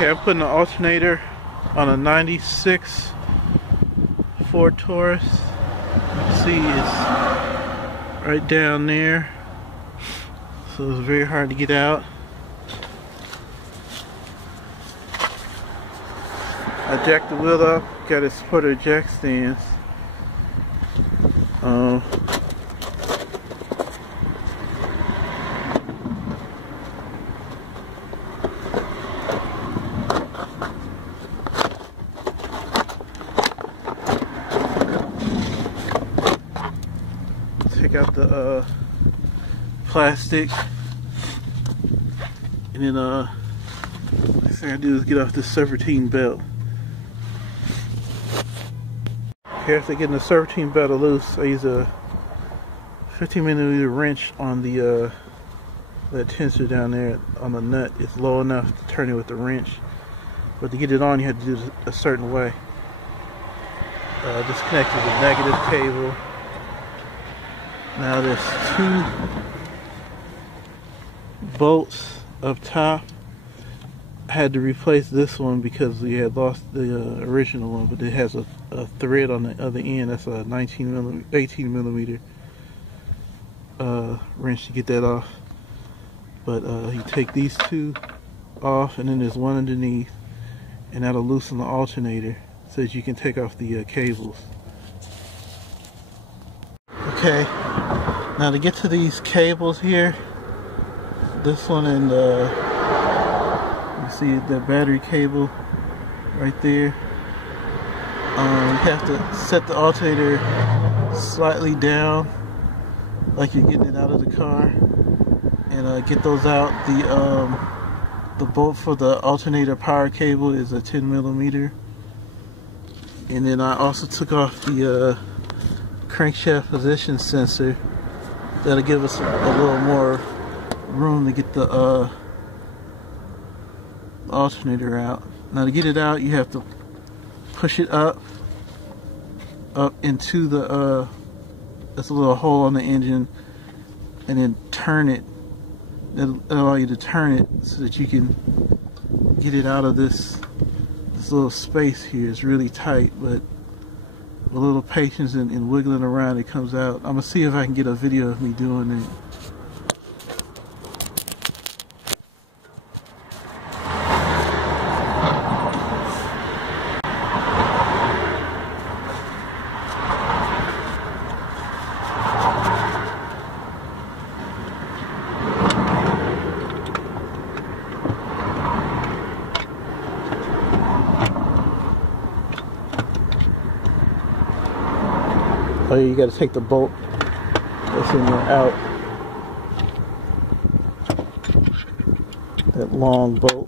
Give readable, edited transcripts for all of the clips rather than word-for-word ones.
Okay, I'm putting an alternator on a 96 Ford Taurus. You can see it's right down there, so it's very hard to get out. I jacked the wheel up, got a supporter jack stands. Take out the plastic, and then next thing I do is get off this serpentine belt. Okay, after getting the serpentine belt loose, I use a 15mm wrench on the that tensor down there on the nut. It's low enough to turn it with the wrench, but to get it on you have to do it a certain way. Disconnected the negative cable. Now there's 2 bolts up top. I had to replace this one because we had lost the original one, but it has a thread on the other end. That's a 18mm wrench to get that off. But you take these 2 off, and then there's one underneath, and that'll loosen the alternator so that you can take off the cables. Okay, now to get to these cables here, this one and you see the battery cable right there. You have to set the alternator slightly down, like you're getting it out of the car, and get those out. The bolt for the alternator power cable is a 10mm, and then I also took off the crankshaft position sensor. That'll give us a little more room to get the alternator out. Now to get it out, you have to push it up into the there's a little hole on the engine, and then turn it. That'll allow you to turn it so that you can get it out of this little space here. It's really tight, but with a little patience and wiggling around, it comes out. I'm gonna see if I can get a video of me doing that. Oh yeah, you gotta take the bolt that's in there out. That long bolt.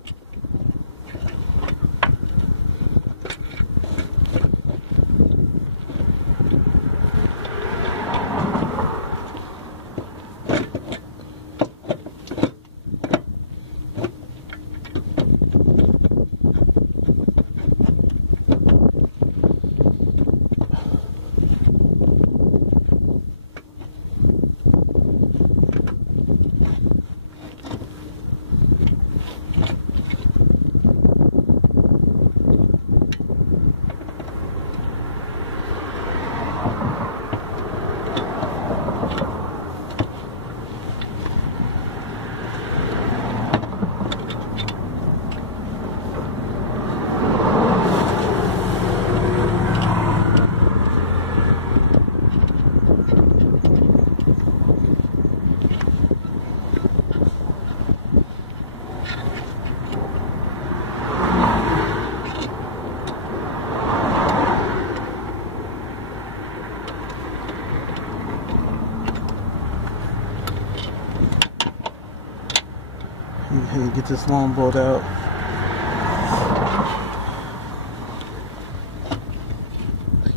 You get this long bolt out.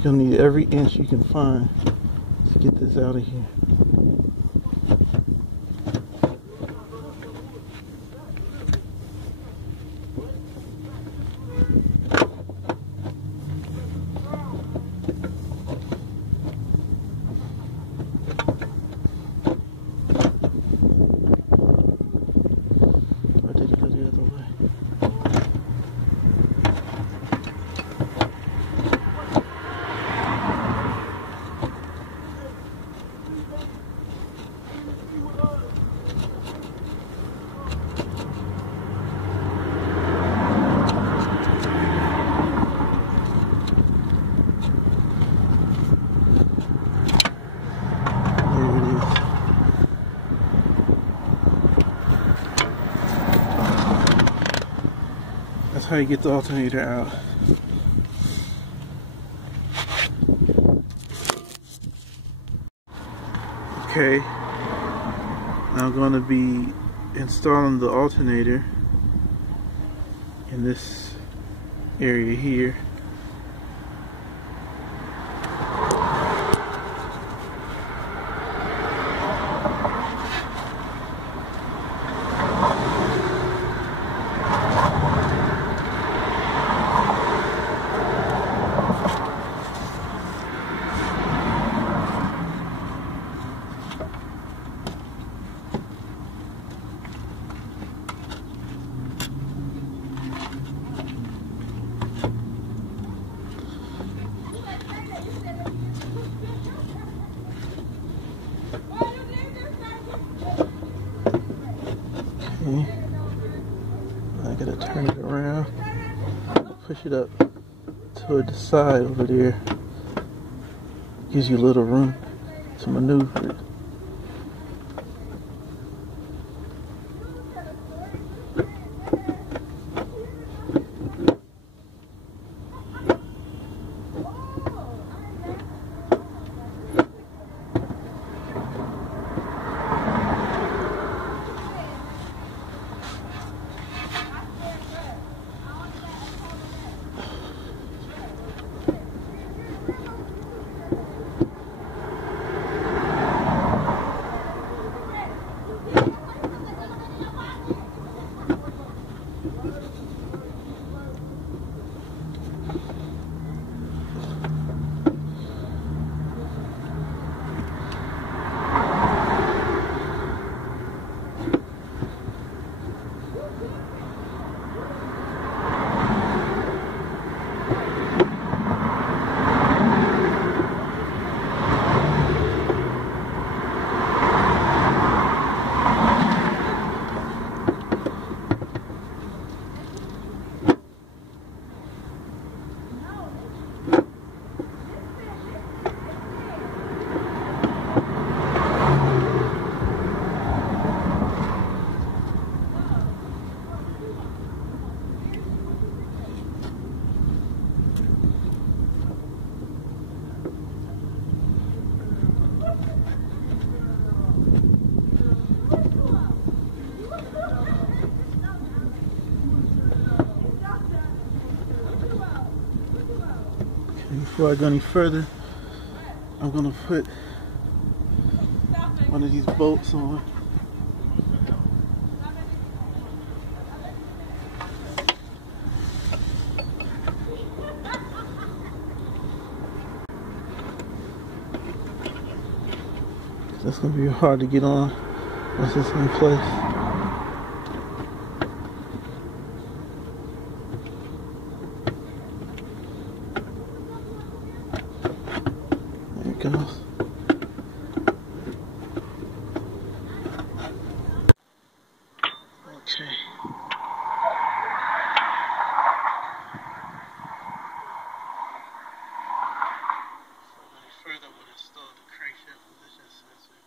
You'll need every inch you can find to get this out of here. That's how you get the alternator out. Okay, now I'm going to be installing the alternator in this area here. Okay. I gotta turn it around, push it up toward the side over there. Gives you a little room to maneuver it. Before I go any further, I'm gonna put one of these bolts on. That's gonna be hard to get on once it's in place. Goes. Okay. Further, we'll install the crankshaft position sensor.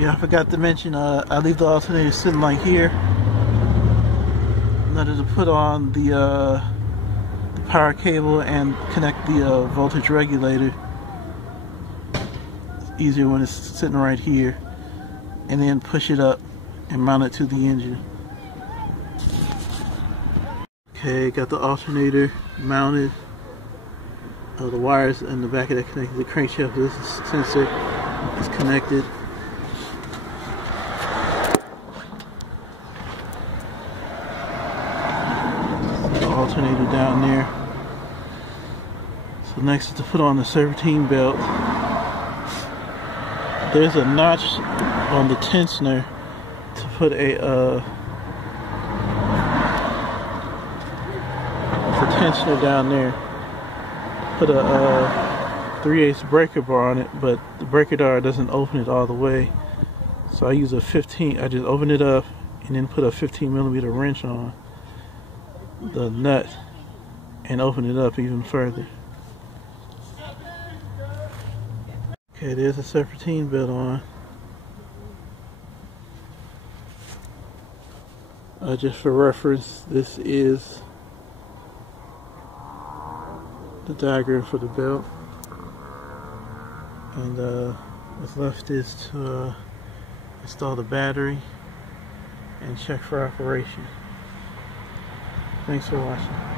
Yeah, I forgot to mention, I leave the alternator sitting like here in order to put on the power cable and connect the voltage regulator. It's easier when it's sitting right here, and then push it up and mount it to the engine. Okay, got the alternator mounted. The wires in the back of that connected to the crankshaft. This sensor is connected. The alternator down there. So next is to put on the serpentine belt. There's a notch on the tensioner to put a tensioner down there. Put a 3/8 breaker bar on it, but the breaker bar doesn't open it all the way. So I use a 15. I just open it up and then put a 15mm wrench on the nut and open it up even further. Okay, there's a serpentine belt on. Just for reference, this is the diagram for the belt, and what's left is to install the battery and check for operation. Thanks for watching.